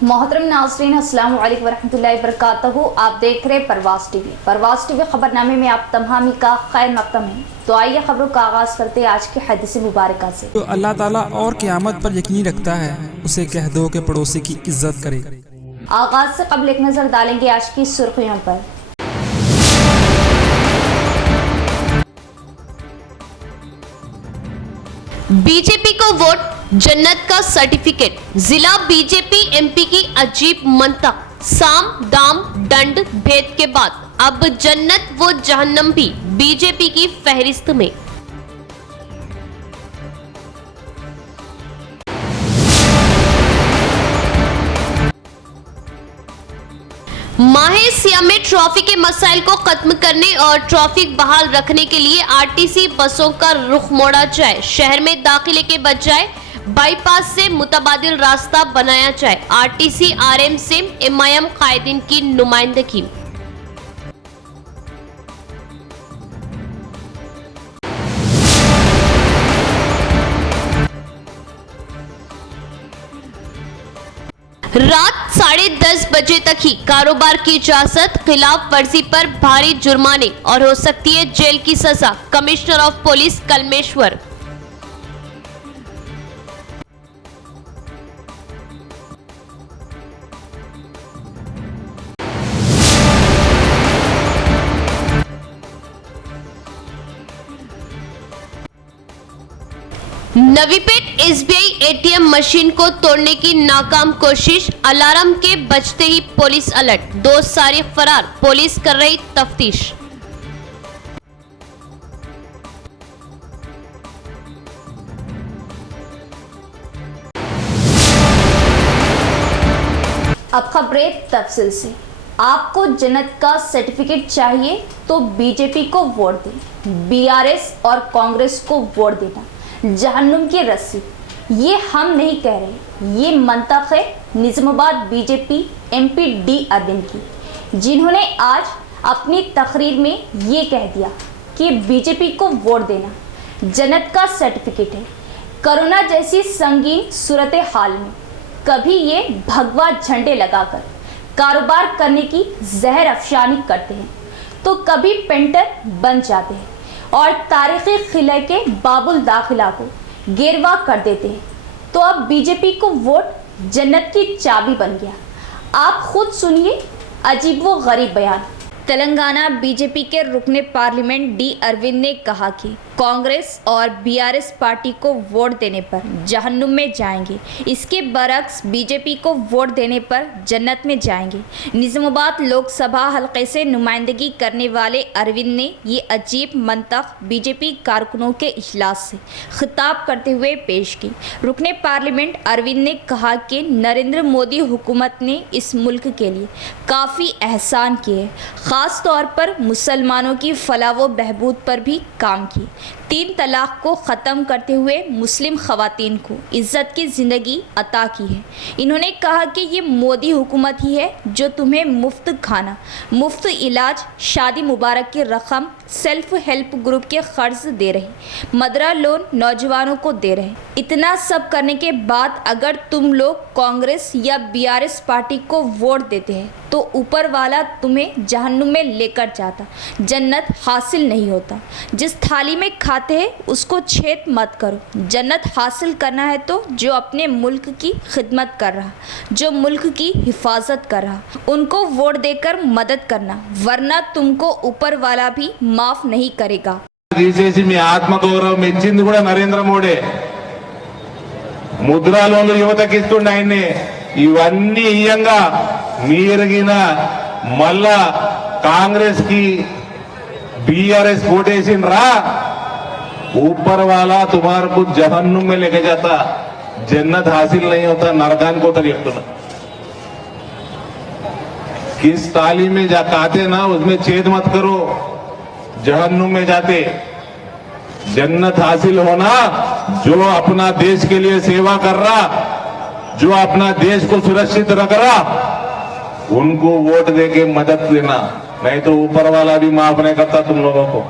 मोहतरम नाज़रीन, अस्सलाम वालेकुम वरहमतुल्लाहि वबरकातुहू। आप देख रहे परवाज़ टीवी खबरनामे में आप तमामी का खैर मकदम है। तो आइए खबरों का आगाज करते हैं आज की हदीस मुबारका से। तो अल्लाह ताला और क़यामत पर यकीन रखता है, उसे कह दो कि पड़ोसी की इज्जत करे। आगाज से कबल एक नजर डालेंगे आज की सुर्खियों पर। बीजेपी को वोट, जन्नत का सर्टिफिकेट। जिला बीजेपी एमपी की अजीब मंतक। साम दाम दंड भेद के बाद अब जन्नत व जहन्नम भी बीजेपी की फहरिस्त में। माहे सियाम में ट्रैफिक के मसाइल को खत्म करने और ट्रैफिक बहाल रखने के लिए आरटीसी बसों का रुख मोड़ा जाए। शहर में दाखिले के बजाय बाईपास से मुतबादिल रास्ता बनाया जाए। आरटीसी आरएम से एमआईएम कायदीन की नुमाइंदगी। रात 10:30 बजे तक ही कारोबार की इजाजत। खिलाफ वर्जी पर भारी जुर्माने और हो सकती है जेल की सजा। Commissioner of police Kalmeshwar. Navipet SBI ATM machine को तोड़ने की नाकाम कोशिश। अलार्म के बजते ही पुलिस अलर्ट। 2 सारिक फरार, पुलिस कर रही तफ्तीश। अब खबरें तफसील से। आपको जन्नत का सर्टिफिकेट चाहिए तो बीजेपी को वोट दें। बीआरएस और कांग्रेस को वोट देना जहन्नुम की रस्सी। ये हम नहीं कह रहे, ये मंतक है Nizamabad BJP MP D Arvind की, जिन्होंने आज अपनी तकरीर में ये कह दिया कि बीजेपी को वोट देना जन्नत का सर्टिफिकेट है। कोरोना जैसी संगीन सूरत हाल में कभी ये भगवा झंडे लगाकर कारोबार करने की जहर अफशानी करते हैं तो कभी पेंटर बन जाते हैं और तारीखी किले के बाबुल दाखिला को गिरवा कर देते हैं। तो अब बीजेपी को वोट जन्नत की चाबी बन गया। आप खुद सुनिए अजीब व गरीब बयान। तेलंगाना बीजेपी के रुकने पार्लियामेंट डी अरविंद ने कहा कि कांग्रेस और बीआरएस पार्टी को वोट देने पर जहन्नुम में जाएंगे, इसके बरक्स बीजेपी को वोट देने पर जन्नत में जाएंगे। निजामाबाद लोकसभा हलके से नुमाइंदगी करने वाले अरविंद ने ये अजीब मंतक बीजेपी कारकुनों के इजलास से खिताब करते हुए पेश की। रुकने पार्लियामेंट अरविंद ने कहा कि नरेंद्र मोदी हुकूमत ने इस मुल्क के लिए काफ़ी एहसान किए, ख़ास तौर पर मुसलमानों की फलाह व बहबूद पर भी काम किए। 3 तलाक को ख़त्म करते हुए मुस्लिम ख़वातीन को इज़्ज़त की ज़िंदगी अता की है। इन्होंने कहा कि ये मोदी हुकूमत ही है जो तुम्हें मुफ्त खाना, मुफ्त इलाज, शादी मुबारक की रकम, सेल्फ हेल्प ग्रुप के कर्ज दे रहे, मदरा लोन नौजवानों को दे रहे। इतना सब करने के बाद अगर तुम लोग कांग्रेस या बीआरएस पार्टी को वोट देते हैं तो ऊपर वाला तुम्हें जहन्नुम में लेकर जाता, जन्नत हासिल नहीं होता। जिस थाली में खाते हैं उसको छेद मत करो। जन्नत हासिल करना है तो जो अपने मुल्क की खिदमत कर रहा, जो मुल्क की हिफाजत कर रहा, उनको वोट देकर मदद करना, वरना तुमको ऊपर वाला भी माफ नहीं करेगा। తీసేసి మీ ఆత్మగౌరవం ఇచ్చింది కూడా నరేంద్ర మోడీ. ముద్రా లోన్లు యువతకి ఇస్తుండే ఆయన్ని. ఇవన్నీ ఇయ్యంగా మీరగిన మళ్ళా కాంగ్రెస్ కి बीआरएस वोटेसिनरा, ऊपर वाला तुम्हारे को जहन्नुम में लेके जाता, जन्नत हासिल नहीं होता, नरकान को तरीका। किस तालीम में जाते ना उसमें छेद मत करो, जहन्नुम में जाते। जन्नत हासिल होना जो अपना देश के लिए सेवा कर रहा, जो अपना देश को सुरक्षित रख रहा, उनको वोट देके मदद देना, नहीं तो ऊपर वाला भी माफ नहीं करता तुम लोगों को।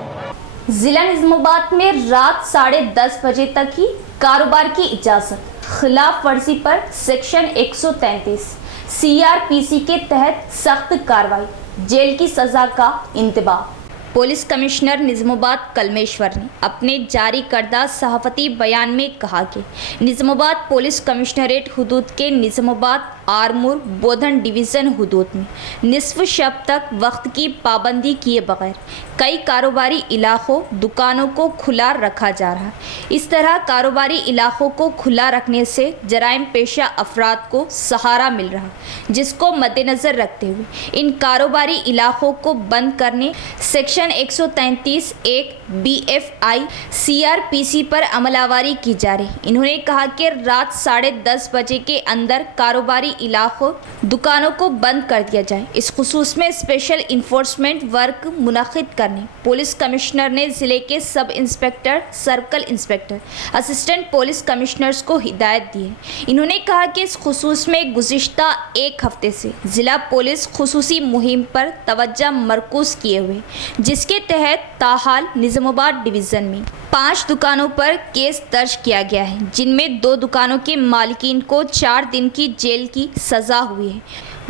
जिला निजामाबाद में रात 10:30 बजे तक ही कारोबार की इजाजत। खिलाफ वर्जी पर सेक्शन 133 सीआरपीसी के तहत सख्त कार्रवाई, जेल की सजा का इंतबाह। पुलिस कमिश्नर निजामुद्दीन कलमेश्वर ने अपने जारी करदा सहाफती बयान में कहा कि निजामुद्दीन पुलिस कमिश्नरेट हुदूद के निजामुद्दीन आरमूर बोधन डिवीज़न हुदूद में निस्फ शब तक वक्त की पाबंदी किए बगैर कई कारोबारी इलाकों दुकानों को खुला रखा जा रहा है। इस तरह कारोबारी इलाकों को खुला रखने से जराइम पेशा अफराद को सहारा मिल रहा, जिसको मद्देनज़र रखते हुए इन कारोबारी इलाकों को बंद करने सेक्शन 133 एक BFI CRPC पर अमलावरी की जा रही। इन्होंने कहा कि रात 10:30 बजे के अंदर कारोबारी इलाकों दुकानों को बंद कर दिया जाए। इस खुसूस में स्पेशल इन्फोर्समेंट वर्क मुनक़िद करने पुलिस कमिश्नर ने ज़िले के sub inspector, circle inspector, assistant police commissioners को हिदायत दी है। इन्होंने कहा कि इस खुसूस में गुज़िश्ता एक हफ्ते से ज़िला पुलिस खुसूसी मुहिम पर तवज्जो मरकूज़ किए हुए, जिसके तहत ताहाल निजामुद्दीन डिवीज़न में 5 दुकानों पर केस दर्ज किया गया है, जिनमें 2 दुकानों के मालिकीन को 4 दिन की जेल की सज़ा हुई है।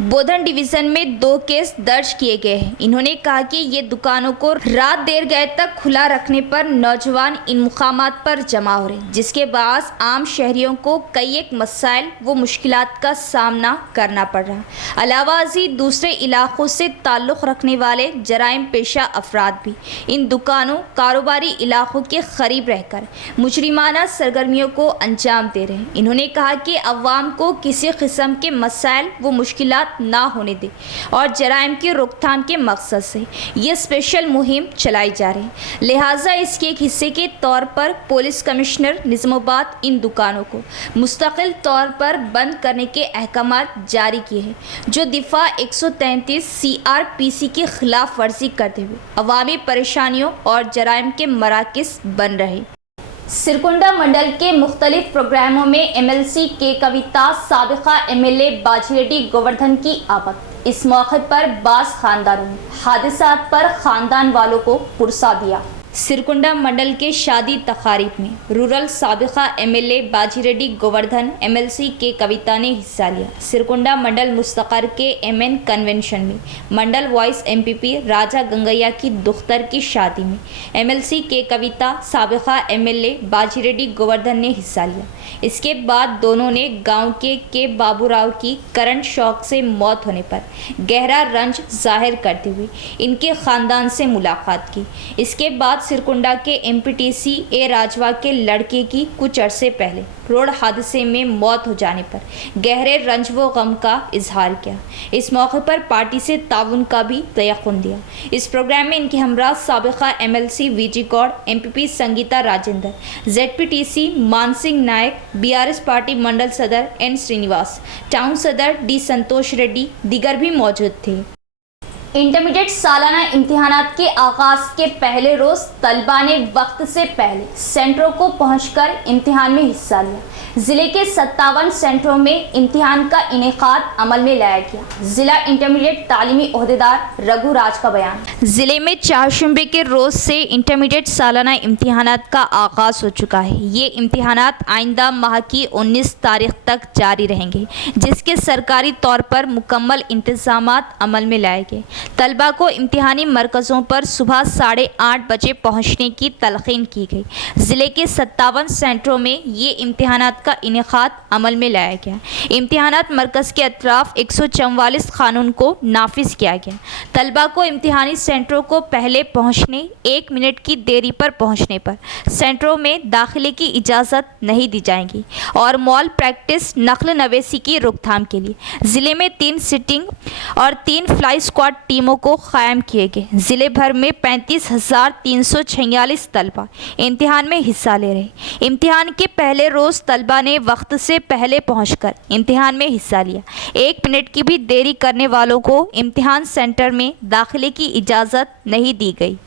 बोधन डिवीज़न में 2 केस दर्ज किए गए हैं। इन्होंने कहा कि ये दुकानों को रात देर गए तक खुला रखने पर नौजवान इन मुकामात पर जमा हो रहे, जिसके बाद आम शहरियों को कई एक मसाइल व मुश्किलात का सामना करना पड़ रहा। अलावा अजीज दूसरे इलाकों से ताल्लुक़ रखने वाले जराइम पेशा अफराद भी इन दुकानों कारोबारी इलाकों के करीब रहकर मुजरिमाना सरगर्मियों को अंजाम दे रहे हैं। इन्होंने कहा कि अवाम को किसी किस्म के मसाइल व मुश्किलात ना होने दे और जराइम की रोकथाम के मकसद से ये स्पेशल मुहिम चलाई जा रही है। लिहाजा इसके एक हिस्से के तौर पर पुलिस कमिश्नर निजामुद्दीन इन दुकानों को मुस्तकिल तौर पर बंद करने के अहकामात जारी किए हैं, जो दिफा 133 CRPC की खिलाफ वर्जी करते हुए अवामी परेशानियों और जराइम के मराकज़ बन रहे। सिरकुंडा मंडल के मुख्तलिफ प्रोग्रामों में MLC के कविता साबिका MLA बाजीरेड्डी गोवर्धन की आमद। इस मौके पर बास खानदानों ने हादिसात पर खानदान वालों को पुरसा दिया। सिरकुंडा मंडल के शादी तकारीब में रूरल साबिका MLA बाजीरेड्डी गोवर्धन MLC के कविता ने हिस्सा लिया। सिरकुंडा मंडल मुस्तकर के MN कन्वेंशन में मंडल वॉइस MPP राजा गंगैया की दुख्तर की शादी में MLC के कविता साबिका MLA बाजीरेड्डी गोवर्धन ने हिस्सा लिया। इसके बाद दोनों ने गांव के बाबूराव की करंट शॉक से मौत होने पर गहरा रंज जाहिर करते हुए इनके ख़ानदान से मुलाकात की। इसके बाद सिरकुंडा के MPTC ए राजवा के लड़के की कुछ अरसे पहले रोड हादसे में मौत हो जाने पर गहरे रंज व गम का इजहार किया। इस मौके पर पार्टी से ताउन का भी तयक़ुन दिया। इस प्रोग्राम में इनके हमरा साबिका MLC VG Goud, MPP Sangeeta Rajendra, ZPTC Mansingh Nayak, BRS party mandal सदर N श्रीनिवास, टाउन सदर D संतोष रेड्डी दीगर भी मौजूद थे। इंटरमीडिएट सालाना इम्तिहानात के आगाज़ के पहले रोज़ तलबा ने वक्त से पहले सेंटरों को पहुंचकर इम्तिहान में हिस्सा लिया। ज़िले के 57 सेंटरों में इम्तिहान का इनेकाद अमल में लाया गया। ज़िला इंटरमीडिएट तालीमी ओहदेदार रघु राज का बयान। ज़िले में चारशंबे के रोज़ से इंटरमीडिएट सालाना इम्तिहानात का आगाज़ हो चुका है। ये इम्तिहानात आइंदा माह की 19 तारीख तक जारी रहेंगे, जिसके सरकारी तौर पर मुकम्मल इंतज़ामात अमल में लाए गए। तलबा को इम्तिहानी मरकज़ों पर सुबह 8:30 बजे पहुँचने की तलक़ीन की गई। ज़िले के 57 सेंटरों में ये इम्तिहानात का इनेकाद अमल में लाया गया। इम्तिहानात मरकज़ के अतराफ़ 144 कानून को नाफिज किया गया। तलबा को इम्तिहानी सेंटरों को पहले पहुँचने 1 मिनट की देरी पर पहुँचने पर सेंटरों में दाखिले की इजाज़त नहीं दी जाएगी और मॉल प्रैक्टिस नकल नवेसी की रोकथाम के लिए ज़िले में 3 सिटिंग और 3 फ्लाई स्क्वाड टीमों को कायम किए गए। ज़िले भर में 35,346 तलबा इम्तिहान में हिस्सा ले रहे। इम्तिहान के पहले रोज़ तलबा ने वक्त से पहले पहुंचकर इम्तिहान में हिस्सा लिया। 1 मिनट की भी देरी करने वालों को इम्तिहान सेंटर में दाखिले की इजाज़त नहीं दी गई।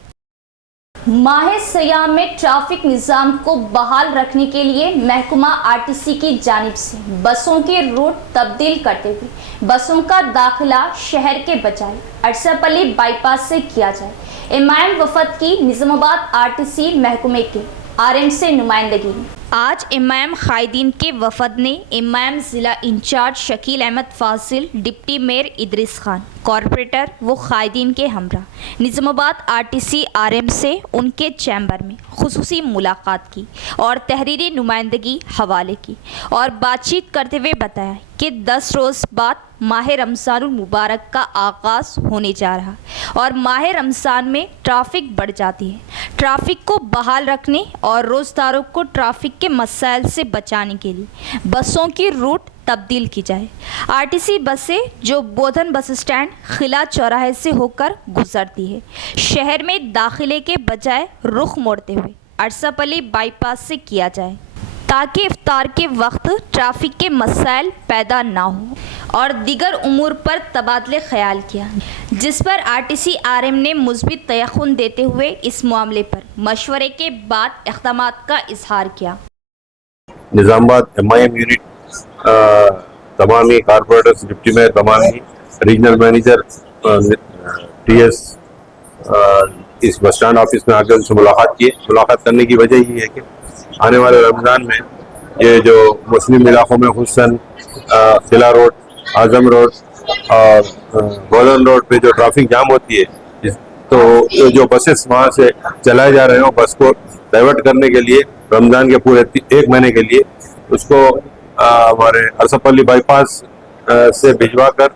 माह सियाम में ट्रैफिक निज़ाम को बहाल रखने के लिए महकमा RTC की जानिब से बसों के रूट तब्दील करते हुए बसों का दाखिला शहर के बजाय अरसापल्ली बाईपास से किया जाए। इमाम वफद की निजामाबाद RTC महकमे के RM से नुमाइंदगी। आज इमाम कायदीन के वफद ने इमाम ज़िला incharge Shakeel Ahmed Fasil, deputy mayor Idris Khan, corporator व कायदीन के हमरा निज़ामाबाद आरटीसी आरएम से उनके चैम्बर में खुसूसी मुलाकात की और तहरीरी नुमाइंदगी हवाले की और बातचीत करते हुए बताया कि 10 रोज़ बाद माह रमज़ानुल मुबारक का आगाज़ होने जा रहा और माह रमज़ान में ट्रैफिक बढ़ जाती है। ट्रैफिक को बहाल रखने और रोज़दारों को ट्रैफिक के मसाइल से बचाने के लिए बसों की रूट तब्दील की जाए। आरटीसी बसें जो बोधन बस स्टैंड खिला चौराहे से होकर गुजरती है, शहर में दाखिले के बजाय रुख मोड़ते हुए अरसापल्ली बाईपास से किया जाए ताकि इफ्तार के वक्त ट्रैफिक के मसाइल पैदा ना हो और दीगर उमूर पर तबादले ख्याल किया, जिस पर आरटीसी आरएम ने मुस्बित तयख्खुन देते हुए इस मामले पर मशवरे के बाद इक़दामात का इजहार किया। निज़ामाबाद एमआईएम यूनिट तमामी कारपोरेटर्स, डिप्टी मेयर, तमामी रीजनल मैनेजर टीएस इस बस स्टैंड ऑफिस में आकर उनसे मुलाकात की। मुलाकात करने की वजह ये है कि आने वाले रमज़ान में ये जो मुस्लिम इलाकों में खुसूसन किला रोड, आज़म रोड और गोल्डन रोड पे जो ट्रैफिक जाम होती है, तो ये जो बसेस वहाँ से चलाए जा रहे हैं बस को डाइवर्ट करने के लिए रमज़ान के पूरे 1 महीने के लिए उसको हमारे अरसापल्ली बाईपास से भिजवा कर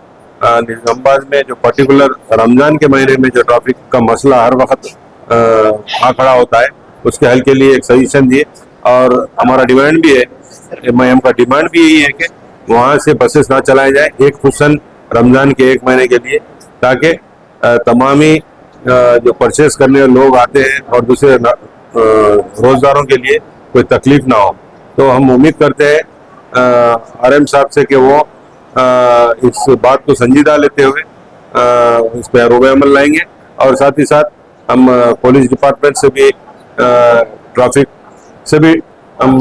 निज़ामाबाद में जो पर्टिकुलर रमज़ान के महीने में जो ट्रैफिक का मसला हर वक्त आ खड़ा होता है, उसके हल के लिए एक सजेशन दिए। और हमारा डिमांड भी है, एमआईएम का डिमांड भी यही है कि वहाँ से बसेस ना चलाए जाए एक खुसूसन रमज़ान के 1 महीने के लिए, ताकि तमामी जो परचेस करने लोग आते हैं और दूसरे रोज़दारों के लिए कोई तकलीफ ना हो। तो हम उम्मीद करते हैं आरएम साहब से कि वो इस बात को संजीदा लेते हुए इस पर रोबे अमल लाएंगे और साथ ही साथ हम पुलिस डिपार्टमेंट से भी ट्रैफिक से भी हम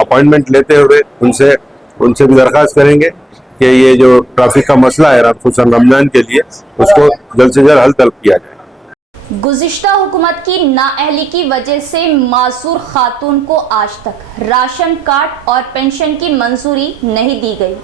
अपॉइंटमेंट लेते हुए उनसे भी दरख्वास्त करेंगे कि ये जो ट्रैफिक का मसला है खुसूसन रमज़ान के लिए उसको जल्द से जल्द हल तलब किया जाए। गुज़िश्ता हुकूमत की नाअहली की वजह से मासूर खातून को आज तक राशन कार्ड और पेंशन की मंजूरी नहीं दी गई।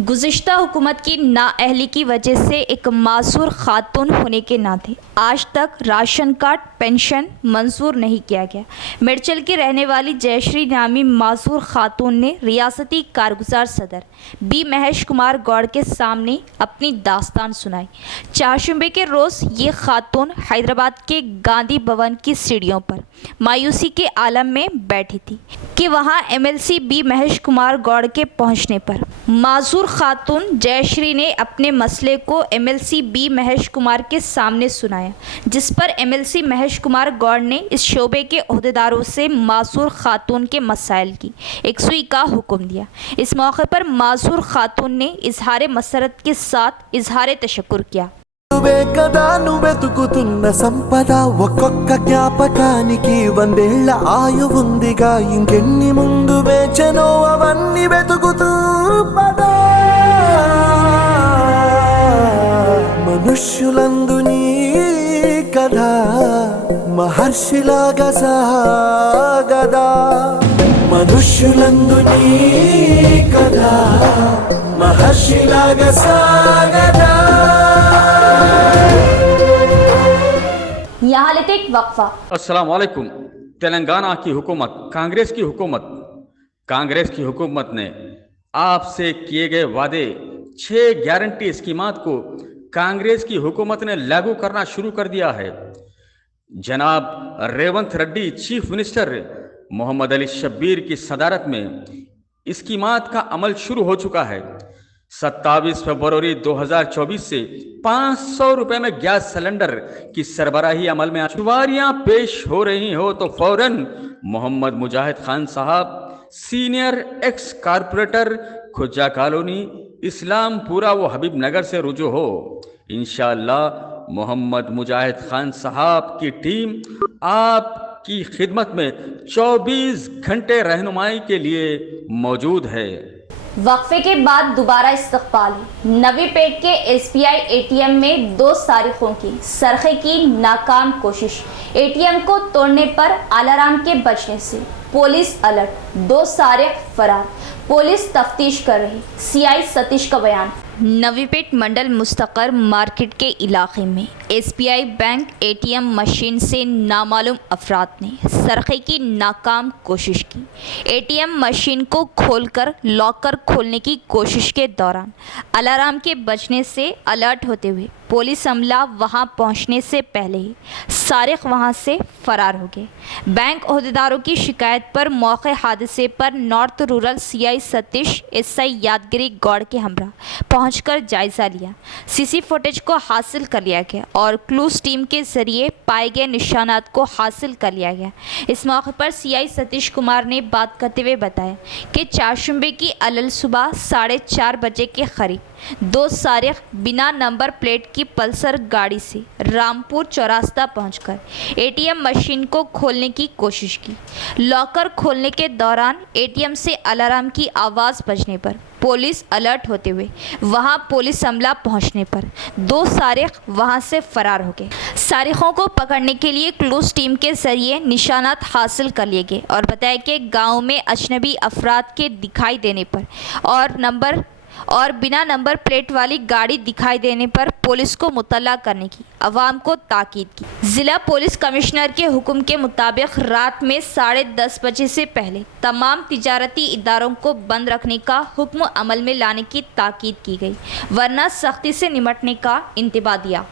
गुज़िश्ता हुकूमत की नाअहली की वजह से एक मासूर खातून होने के नाते आज तक राशन कार्ड, पेंशन मंजूर नहीं किया गया। मिर्चल की रहने वाली जयश्री नामी मासूर खातून ने रियासती कारगुजार सदर बी महेश कुमार गौड़ के सामने अपनी दास्तान सुनाई। चारशंबे के रोज़ ये खातून हैदराबाद के गांधी भवन की सीढ़ियों पर मायूसी के आलम में बैठी थी कि वहाँ एमएलसी बी महेश कुमार गौड़ के पहुँचने पर मासूर खातून जयश्री ने अपने मसले को एमएलसी बी महेश कुमार के सामने सुनाया, जिस पर एमएलसी महेश कुमार गौड़ ने इस शोबे के ओहदेदारों से मासूर खातून के मसाइल की एकसुई का हुक्म दिया। इस मौके पर मासूर खातून ने इजहार मसरत के साथ इजहार तशक्कुर किया। కదా నువ్వు వెతుకుతున్న సంపద ఒక్కొక్క జ్ఞాపకానికి 100 ఏళ్ల ఆయువుందిగా ఇంకెన్ని ముందు వేచనో అవన్నీ వెతుకుతూ పదా మనుష్యులందు నీ కథ మహర్షిలాగా సాగదా మనుష్యులందు నీ కథ మహర్షిలాగా సాగదా। यहाँ लेते एक वक्फा। अस्सलाम वालेकुम। तेलंगाना की हुकूमत, कांग्रेस की हुकूमत ने आपसे किए गए वादे 6 गारंटी स्कीमात को कांग्रेस की हुकूमत ने लागू करना शुरू कर दिया है। जनाब रेवंत रेड्डी चीफ मिनिस्टर मोहम्मद अली शब्बीर की सदारत में स्कीमात का अमल शुरू हो चुका है। 27 फरवरी 2024 से 500 रुपए में गैस सिलेंडर की सरबराही अमल में शुमारियां पेश हो रही हो तो फौरन मोहम्मद मुजाहिद खान साहब, senior ex corporator, Khuja colony, Islampura व हबीब नगर से रुजू हो। इंशाअल्लाह मोहम्मद मुजाहिद खान साहब की टीम आपकी खिदमत में 24 घंटे रहनुमाई के लिए मौजूद है। वक्फे के बाद दोबारा इस्तकबाल है। नवीपेट के एसबीआई एटीएम में 2 सारिकों की सरखे की नाकाम कोशिश। एटीएम को तोड़ने पर अलार्म के बजने से पुलिस अलर्ट, 2 सारिक फरार, पुलिस तफ्तीश कर रही। सीआई सतीश का बयान। नवीपेट मंडल मुस्तकर मार्केट के इलाके में एसबीआई बैंक एटीएम मशीन से नामालूम अफराद ने सरखे की नाकाम कोशिश की। एटीएम मशीन को खोलकर लॉकर खोलने की कोशिश के दौरान अलार्म के बजने से अलर्ट होते हुए पुलिस अमला वहां पहुंचने से पहले ही सारिक वहां से फरार हो गए। बैंक अहदेदारों की शिकायत पर मौके हादसे पर north rural CI Satish SI Yadagiri Goud के हमरा पहुंचकर जायजा लिया। सीसी फुटेज को हासिल कर लिया गया और क्लूज टीम के जरिए पाए गए निशानात को हासिल कर लिया गया। इस मौके पर सीआई सतीश कुमार ने बात करते हुए बताया कि चारशंबे की अलल सुबह 4:30 बजे के करीब 2 सारिक बिना नंबर प्लेट की पल्सर गाड़ी से रामपुर चौरास्ता पहुंचकर एटीएम मशीन को खोलने की कोशिश की। लॉकर खोलने के दौरान एटीएम से अलार्म की आवाज़ बजने पर पुलिस अलर्ट होते हुए वहां पुलिस अमला पहुंचने पर 2 सारिक वहां से फरार हो गए। सारिकों को पकड़ने के लिए क्लूज टीम के जरिए निशानात हासिल कर लिए गए और बताया कि गांव में अजनबी अफराद के दिखाई देने पर और बिना नंबर प्लेट वाली गाड़ी दिखाई देने पर पुलिस को मुतल्ला करने की अवाम को ताकीद की। जिला पुलिस कमिश्नर के हुक्म के मुताबिक रात में 10:30 बजे से पहले तमाम तिजारती इदारों को बंद रखने का हुक्म अमल में लाने की ताकीद की गई, वरना सख्ती से निपटने का इंतबा दिया।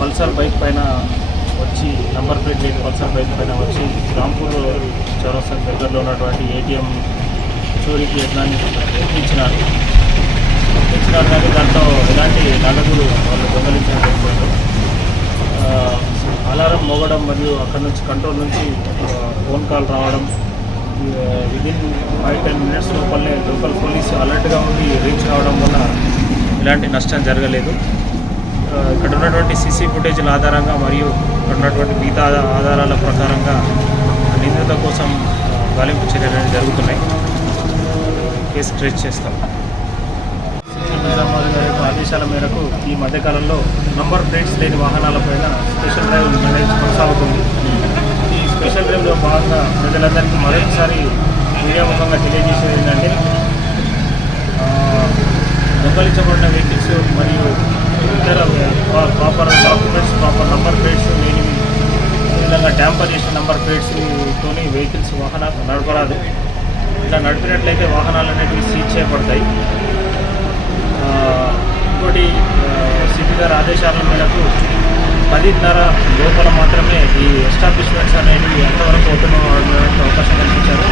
पल्सर बाइक पैन వచ్చి నంబర్ ప్లేట్ లేని పల్సర్ బైక్ పైన వచ్చి రాంపూర్ చౌరస్తా దగ్గరలో ఉన్నటువంటి ఏటీఎం చోరీకి యత్నాన్ని యత్నించినారు కానీ దాంట్లో ఎలాంటి నగదు వాళ్ళు దొంగలించలేకపోయారు. అలారం మోగడం మరియు అక్కడ నుంచి కంట్రోల్ నుంచి ఫోన్ కాల్ రావడం విదిన్ 5-10 మినిట్స్ లోపలనే లోకల్ పోలీసు అలర్ట్గా ఉండి రీచ్ కావడం వల్ల ఎలాంటి నష్టం జరగలేదు. ఇక్కడ ఉన్నటువంటి సీసీ ఫుటేజ్ల ఆధారంగా మరియు ఇక్కడ ఉన్నటువంటి మిగతా ఆధారాల ప్రకారంగా నిందితుల కోసం గాలింపు చర్యలు జరుగుతున్నాయి. కేసు ట్రేస్ చేస్తాం. నిజామాబాద్ గారి ఆదేశాల మేరకు ఈ మధ్యకాలంలో నంబర్ ప్లేట్స్ లేని వాహనాలపైన స్పెషల్ డ్రైవ్ కొనసాగుతుంది. ఈ స్పెషల్ డ్రైవ్లో భాగంగా ప్రజలందరికీ మరొకసారి మీడియా ముఖంగా తెలియజేసేది ఏంటంటే దొంగలించబడిన వెహికల్స్ మరియు ఇతర proper documents proper number plates లేనివి విధంగా ట్యాంపర్ చేసిన నంబర్ ప్లేట్స్తోని వెహికల్స్ వాహనాలు నడపరాదు. ఇలా నడిపినట్లయితే వాహనాలు అనేవి సీజ్ చేయబడతాయి. ఇంకోటి సిపి గారి ఆదేశాల మేరకు 10:30 లోపల మాత్రమే ఈ ఎస్టాబ్లిష్మెంట్స్ అనేవి ఎంతవరకు ఓపెన్ అవ్వడానికి అవకాశం కల్పించారు.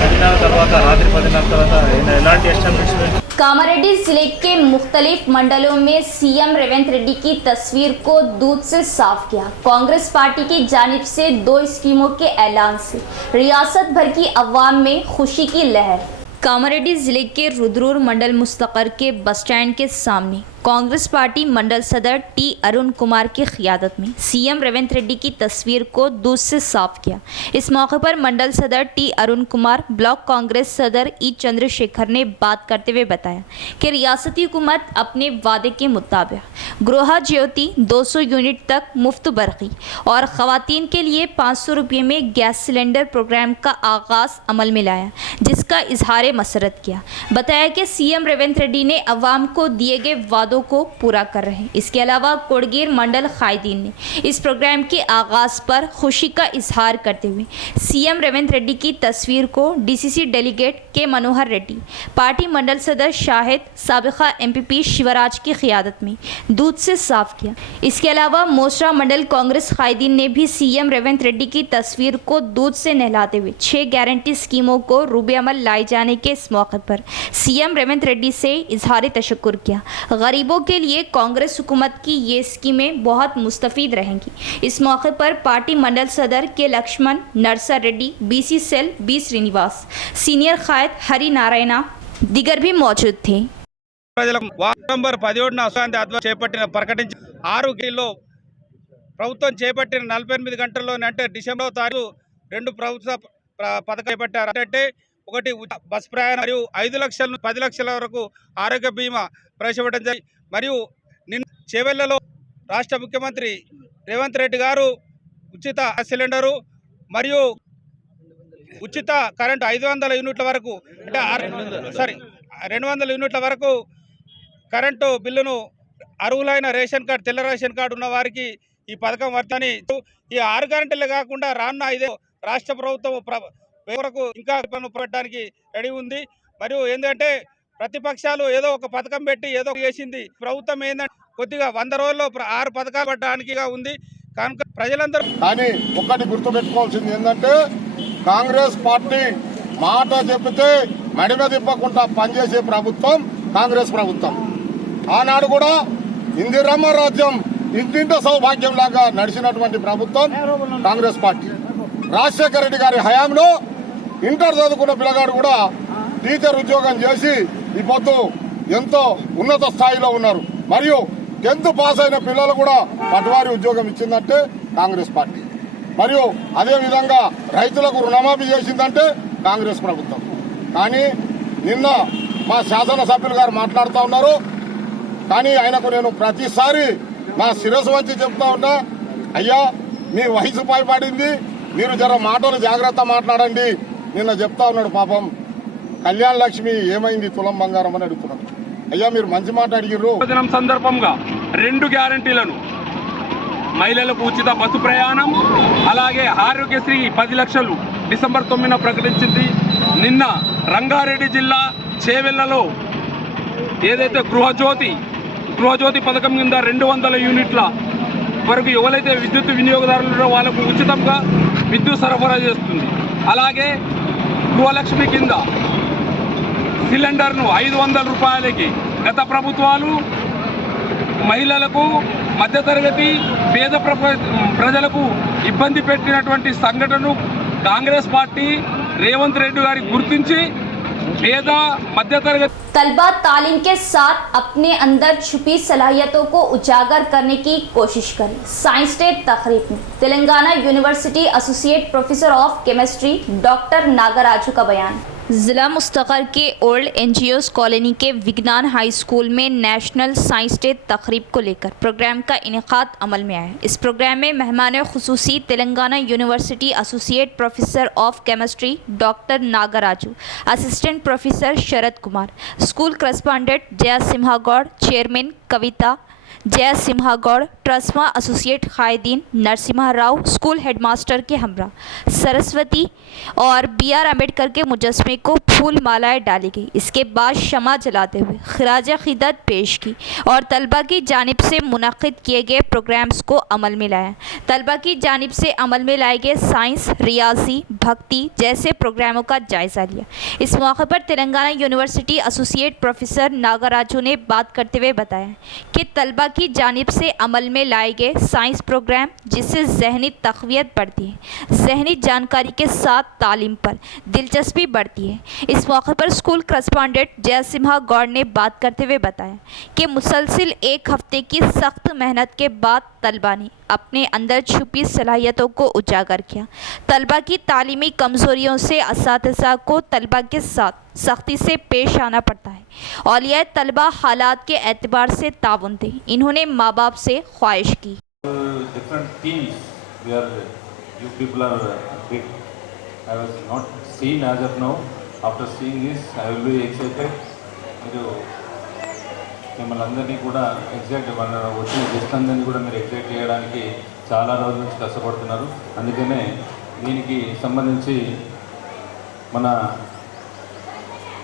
10:30 తర్వాత రాత్రి 10:30 తర్వాత ఎలాంటి ఎస్టాబ్లిష్మెంట్. कामारेड्डी जिले के मुख्तलिफ मंडलों में सीएम रेवंत रेड्डी की तस्वीर को दूध से साफ किया। कांग्रेस पार्टी की जानिब से 2 स्कीमों के ऐलान से रियासत भर की अवाम में खुशी की लहर। कामारेड्डी जिले के रुद्रूर मंडल मुस्तकर के बस स्टैंड के सामने कांग्रेस पार्टी मंडल सदर टी अरुण कुमार की क़ियादत में सीएम रेवंत रेड्डी की तस्वीर को दूध से साफ किया। इस मौके पर मंडल सदर टी अरुण कुमार, ब्लॉक कांग्रेस सदर ई चंद्रशेखर ने बात करते हुए बताया कि रियासती हुकूमत अपने वादे के मुताबिक गृह ज्योति 200 यूनिट तक मुफ्त बरक़ी और ख़वातीन के लिए 500 रुपये में गैस सिलेंडर प्रोग्राम का आगाज़ अमल में लाया, जिसका इजहार मसरत किया। बताया कि सीएम रेवंत रेड्डी ने अवाम को दिए गए वादों को पूरा कर रहे हैं। इसके अलावा कोड़गीर मंडल कायदीन ने इस प्रोग्राम के आगाज़ पर खुशी का इजहार करते हुए सीएम रेवंत रेड्डी की तस्वीर को डीसीसी डेलीगेट के मनोहर रेड्डी, पार्टी मंडल सदर शाहिद, साबिका एमपीपी शिवराज की क़ियादत में दूध से साफ किया। इसके अलावा मोसरा मंडल कांग्रेस कायदीन ने भी सीएम रेवंत रेड्डी की तस्वीर को दूध से नहलाते हुए 6 गारंटी स्कीमों को रूबे अमल लाए जाने के इस मौके पर सीएम रेवंत रेड्डी से इजहार तशक्कुर किया। गरीबों के लिए कांग्रेस हुकूमत की ये स्कीमें बहुत मुस्तफीद रहेंगी। इस मौके पर पार्टी मंडल सदर K Laxman Narsar Reddy, BC cell B Srinivas, senior कायद हरि नारायणा दिगर भी मौजूद थे। నవంబర్ 17న అశాంతి ఆధ్వర్యంలో చేపట్టిన ప్రకటించి 6 కిలో ప్రభుత్వం చేపట్టిన 48 గంటల్లోనే అంటే డిసెంబర్ తారీఖు 2 ప్రభుత్వ పథకాలు చేపట్టారు. అంటే ఒకటి బస్ ప్రయాణం మరియు 5 లక్షల నుంచి 10 లక్షల వరకు ఆరోగ్య బీమా ప్రవేశపెట్టడం జరిగింది. మరియు నిన్న చేవెళ్లలో రాష్ట్ర ముఖ్యమంత్రి రేవంత్ రెడ్డి గారు ఉచిత సిలిండరు మరియు ఉచిత కరెంటు 500 యూనిట్ల వరకు అంటే 200 యూనిట్ల వరకు కరెంటు బిల్లును అర్హులైన రేషన్ కార్డు తెల్ల రేషన్ కార్డు ఉన్న వారికి ఈ పథకం వర్తని ఈ 6 గ్యారెంటీలే కాకుండా రానున్న 5 రాష్ట్ర ప్రభుత్వం వరకు ఇంకా పెట్టడానికి రెడీ ఉంది. మరియు ఏంటంటే ప్రతిపక్షాలు ఏదో ఒక పథకం పెట్టి ఏదో చేసింది, ప్రభుత్వం ఏంటంటే కొద్దిగా 100 రోజుల్లో 6 పథకాలు పెట్టడానికి ఉంది కనుక ప్రజలందరూ. కానీ ఒకటి గుర్తుపెట్టుకోవాల్సింది ఏంటంటే కాంగ్రెస్ పార్టీ మాట చెబితే మడిమ తిప్పకుండా పనిచేసే ప్రభుత్వం కాంగ్రెస్ ప్రభుత్వం. ఆనాడు కూడా ఇందిరమ్మ రాజ్యం ఇంటింట సౌభాగ్యం లాగా నడిచినటువంటి ప్రభుత్వం కాంగ్రెస్ పార్టీ. రాజశేఖర రెడ్డి గారి హయాంలో ఇంటర్ చదువుకున్న పిల్లగాడు కూడా టీచర్ ఉద్యోగం చేసి ఇప్పుడు ఎంతో ఉన్నత స్థాయిలో ఉన్నారు. మరియు 10th పాస్ అయిన పిల్లలు కూడా పటవారీ ఉద్యోగం ఇచ్చిందంటే కాంగ్రెస్ పార్టీ. మరియు అదేవిధంగా రైతులకు రుణమాఫీ చేసిందంటే కాంగ్రెస్ ప్రభుత్వం. కానీ నిన్న మా శాసనసభ్యులు గారు మాట్లాడుతూ ఉన్నారు. కానీ ఆయనకు నేను ప్రతిసారి నా శిరస్సు వంచి చెప్తా ఉన్నా, అయ్యా మీ వయసు పైపడింది, మీరు జర మాటలు జాగ్రత్త మాట్లాడండి. నిన్న చెప్తా ఉన్నాడు పాపం కళ్యాణ లక్ష్మి ఏమైంది తులం బంగారం అని అడుగుతున్నాడు. అయ్యా మీరు మంచి మాట అడిగిర్రు. సందర్భంగా 2 గ్యారంటీలను మహిళలకు ఉచిత బస్సు ప్రయాణం అలాగే ఆరోగ్యశ్రీ 10 లక్షలు డిసెంబర్ 9న ప్రకటించింది. నిన్న రంగారెడ్డి జిల్లా చేవెళ్లలో ఏదైతే గృహజ్యోతి పథకం కింద 200 యూనిట్ల వరకు ఎవరైతే విద్యుత్ వినియోగదారులు వాళ్ళకు ఉచితంగా విద్యుత్ సరఫరా చేస్తుంది. అలాగే గృహలక్ష్మి కింద సిలిండర్ను 500 రూపాయలకి గత ప్రభుత్వాలు మహిళలకు మధ్యతరగతి పేద ప్రజలకు ఇబ్బంది పెట్టినటువంటి సంఘటనను కాంగ్రెస్ పార్టీ రేవంత్ రెడ్డి గారి గుర్తించి పేద మధ్యతరగతి तलबा तालीम के साथ अपने अंदर छुपी सलाहियतों को उजागर करने की कोशिश करें। साइंस डे तकरीब में Telangana university associate professor of chemistry doctor Nagaraju का बयान। जिला मुस्तकर के ओल्ड एनजीओस कॉलोनी के विज्ञान हाई स्कूल में नेशनल साइंस डे तकरीब को लेकर प्रोग्राम का इनेकाद अमल में आया। इस प्रोग्राम में मेहमान खुसूसी Telangana university associate professor of chemistry doctor Nagaraju, assistant professor Sharad Kumar, school correspondent Jaya Simha Goud, chairman Kavitha Jai Simha Goud, TRSMA associate खायदीन नरसिम्हा राव, स्कूल हेडमास्टर के हमरा सरस्वती और BR अम्बेडकर के मुजस्मे को फूल मालाएं डाली गई। इसके बाद शमा जलाते हुए खिराज अक़ीदत पेश की और तलबा की जानिब से मुनक़िद किए गए प्रोग्राम्स को अमल में लाया। तलबा की जानिब से अमल में लाए गए साइंस, रियाजी, भक्ति जैसे प्रोग्रामों का जायज़ा लिया। इस मौके पर Telangana university associate professor Nagaraju ने बात करते हुए बताया कि तलबा की जानिब से अमल में लाए गए साइंस प्रोग्राम जिससे जहनी तक़वियत बढ़ती है, जहनी जानकारी के साथ तालीम पर दिलचस्पी बढ़ती है। इस मौके पर स्कूल करस्पॉन्डेंट जय सिम्हा गौड़ ने बात करते हुए बताया कि मुसलसिल 1 हफ्ते की सख्त मेहनत के बाद तलबा ने अपने अंदर छुपी सलाहियतों को उजागर किया। तलबा की तालीमी कमज़ोरियों से असातिज़ा को तलबा के साथ सख्ती से पेश आना पड़ता है। औलिया तलबा हालात के एतबार से ताउन दें। इन्होंने माँ बाप से ख्वाहिश की। Different teams where you people are big. I was not seen as of now. After seeing this, I will be excited. మీరు మిమ్మల్ని అందరినీ కూడా ఎగ్జైట్ వచ్చి గెస్ట్ అందరినీ కూడా మీరు ఎగ్జైట్ చేయడానికి చాలా రోజుల నుంచి కష్టపడుతున్నారు. అందుకనే దీనికి సంబంధించి మన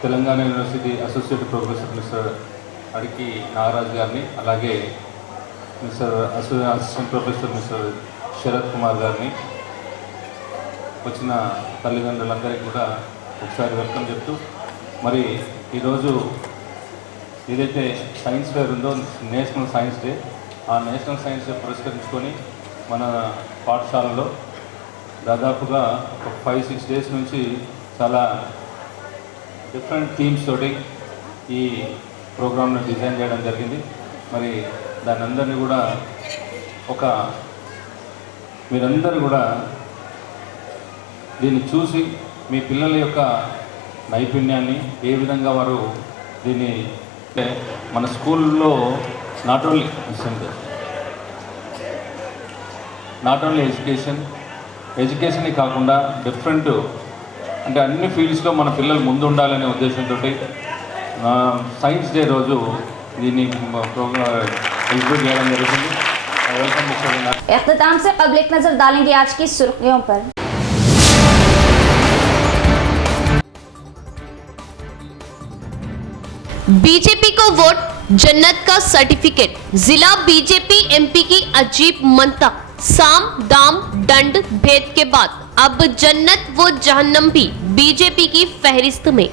Telangana university associate professor mister Adiki Nagaraju గారిని అలాగే assistant professor mister Sharath Kumar గారిని వచ్చిన తల్లిదండ్రులందరికీ కూడా ఒకసారి వెల్కమ్ చెప్తూ మరి ఈరోజు ఏదైతే సైన్స్ ఫేర్ ఉందో నేషనల్ సైన్స్ డే, ఆ నేషనల్ సైన్స్ డే పురస్కరించుకొని మన పాఠశాలలో దాదాపుగా ఒక 5-6 డేస్ నుంచి చాలా డిఫరెంట్ థీమ్స్ తోటి ఈ ప్రోగ్రామ్ను డిజైన్ చేయడం జరిగింది. మరి దాని అందరినీ కూడా మీరందరూ కూడా దీన్ని చూసి మీ పిల్లల యొక్క నైపుణ్యాన్ని ఏ విధంగా వారు దీన్ని మన స్కూల్లో నాట్ ఓన్లీ ఎడ్యుకేషన్ కాకుండా డిఫరెంట్ అంటే అన్ని ఫీల్డ్స్లో మన పిల్లలు ముందు ఉండాలనే ఉద్దేశంతో సైన్స్ డే రోజు దీన్ని ఎగ్జిక్యూట్ చేయడం జరుగుతుంది. Welcome mister. इख्तिताम से कबल एक नजर डालेंगे आज की सुर्खियों पर। बीजेपी को वोट, जन्नत का सर्टिफिकेट। जिला बीजेपी एमपी की अजीब मंतक। साम दाम दंड भेद के बाद अब जन्नत व जहन्नम भी बीजेपी की फहरिस्त में।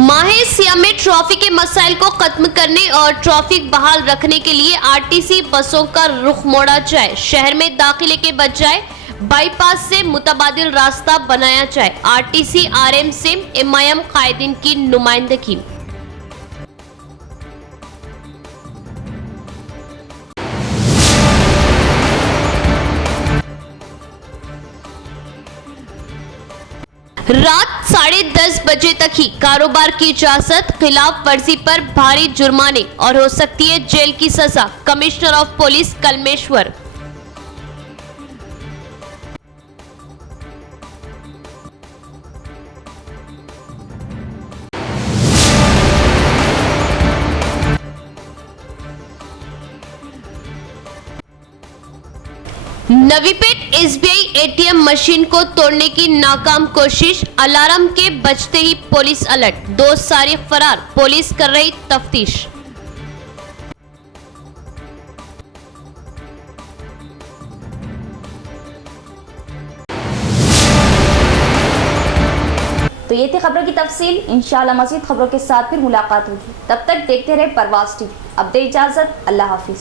माहे सियाम में ट्रैफिक के मसाइल को खत्म करने और ट्रैफिक बहाल रखने के लिए आरटीसी बसों का रुख मोड़ा जाए। शहर में दाखिले के बजाय बाईपास से मुतबादिल रास्ता बनाया जाए। आरटीसी आरएम से एमआईएम कायदीन की नुमाइंदगी। रात 10:30 बजे तक ही कारोबार की इजाजत। खिलाफ वर्जी पर भारी जुर्माने और हो सकती है जेल की सजा। Commissioner of police Kalmeshwar. Navipet SBI ATM machine को तोड़ने की नाकाम कोशिश। अलार्म के बजते ही पुलिस अलर्ट। 2 सारिक फरार। पुलिस कर रही तफ्तीश। तो ये थी खबरों की तफसील। इंशाअल्लाह मज़ीद खबरों के साथ फिर मुलाकात होगी। तब तक देखते रहे परवाज़ टीवी। अब दे इजाजत। अल्लाह हाफिज।